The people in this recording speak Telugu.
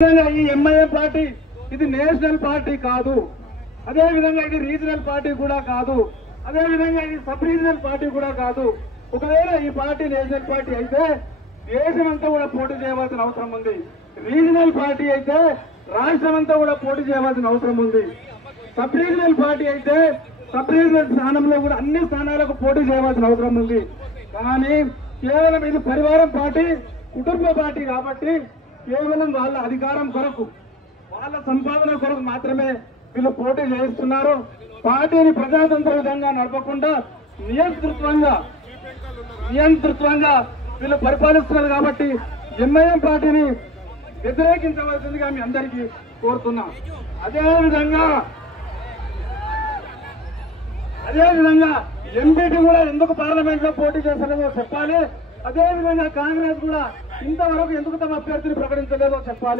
ఈ ఎంఐఎం పార్టీ ఇది నేషనల్ పార్టీ కాదు, అదే విధంగా ఇది రీజనల్ పార్టీ కూడా కాదు, అదే విధంగా ఇది సబ్ రీజనల్ పార్టీ కూడా కాదు. ఒకవేళ ఈ పార్టీ నేషనల్ పార్టీ అయితే దేశమంతా కూడా పోటీ చేయవలసిన అవసరం ఉంది. రీజనల్ పార్టీ అయితే రాష్ట్రమంతా కూడా పోటీ చేయవలసిన అవసరం ఉంది. సబ్ రీజనల్ పార్టీ అయితే సబ్ రీజనల్ స్థానంలో కూడా అన్ని స్థానాలకు పోటీ చేయవలసిన అవసరం ఉంది. కానీ కేవలం ఇది పరివారం పార్టీ, కుటుంబ పార్టీ కాబట్టి కేవలం వాళ్ళ అధికారం కొరకు, వాళ్ళ సంపాదన కొరకు మాత్రమే వీళ్ళు పోటీ చేయిస్తున్నారు. పార్టీని ప్రజాతంత్ర విధంగా నడపకుండా నియంతృత్వంగా వీళ్ళు పరిపాలిస్తున్నారు. కాబట్టి ఎంఐఎం పార్టీని వ్యతిరేకించవలసిందిగా మీ అందరికీ కోరుతున్నాం. అదేవిధంగా ఎంపీటీ కూడా ఎందుకు పార్లమెంట్ లో పోటీ చేస్తలేదో చెప్పాలి. అదేవిధంగా కాంగ్రెస్ కూడా ఇంతవరకు ఎందుకు తమ అభ్యర్థిని ప్రకటించలేదో చెప్పాలి.